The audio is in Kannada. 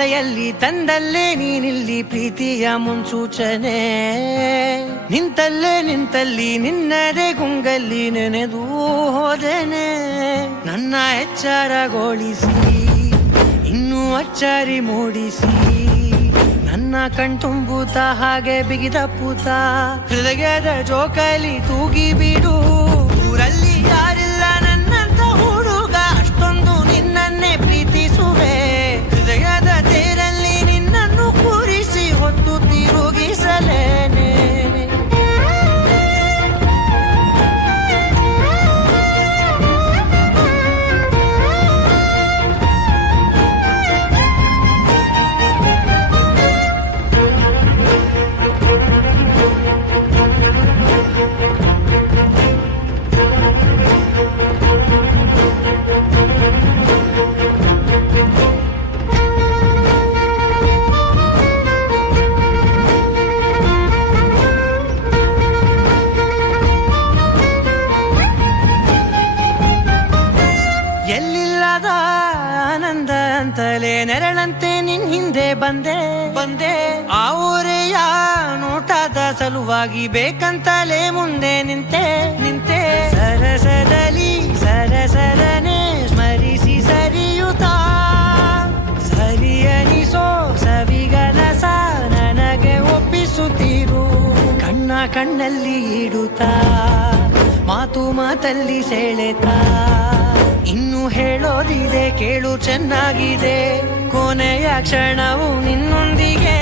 ಮಳೆಯಲ್ಲಿ ತಂದಲ್ಲೇ ನೀನಿಲ್ಲಿ ಪ್ರೀತಿಯ ಮುನ್ಸೂಚನೆ. ನಿಂತಲ್ಲಿ ನಿನ್ನದೇ ಗುಂಗಲ್ಲಿ ನೆನೆದು ಹೋದೆನೆ. ನನ್ನ ಎಚ್ಚರಗೊಳಿಸಿ ಇನ್ನೂ ಅಚ್ಚರಿ ಮೂಡಿಸಿ, ನನ್ನ ಕಣ್ತುಂಬುತ್ತ ಹಾಗೆ ಬಿಗಿದಪ್ಪುತ್ತ ಹೃದಯದ ಜೋಕಾಲಿ ತೂಗಿ ಬಿಡು. ಊರಲ್ಲಿ ಯಾರಿಲ್ಲ ನನ್ನಂತ ಹುಡುಗ, ಅಷ್ಟೊಂದು ನಿನ್ನನ್ನೇ ಪ್ರೀತಿಸುವೆ. ಹೃದಯದ ತೇರಲ್ಲಿ ನಿನ್ನನ್ನು ಕೂರಿಸಿ ಹೊತ್ತು ತಿರುಗಿಸಲೇನೆ. ಎಲ್ಲಿಲ್ಲದ ಆನಂದ ಅಂತಲೇ ನೆರಳಂತೆ ನಿನ್ ಹಿಂದೆ ಬಂದೆ. ಆ ಊರೆಯ ನೋಟದ ಸಲುವಾಗಿ ಬೇಕಂತಲೇ ಮುಂದೆ ನಿಂತೆ. ಸರಸರನೆ ಸ್ಮರಿಸಿ ಸರಿಯುತ್ತಾ, ಸರಿಯನಿಸೋ ಸವಿಗನಸ ನನಗೆ ಒಪ್ಪಿಸುತ್ತೀರು. ಕಣ್ಣಲ್ಲಿ ಇಡುತ್ತಾ, ಮಾತಲ್ಲಿ ಸೆಳೆತಾ, ಇನ್ನು ಹೇಳೋದಿದೆ ಕೇಳು ಚೆನ್ನಾಗಿದೆ. ಕೊನೆಯ ಕ್ಷಣವು ನಿನ್ನೊಂದಿಗೆ.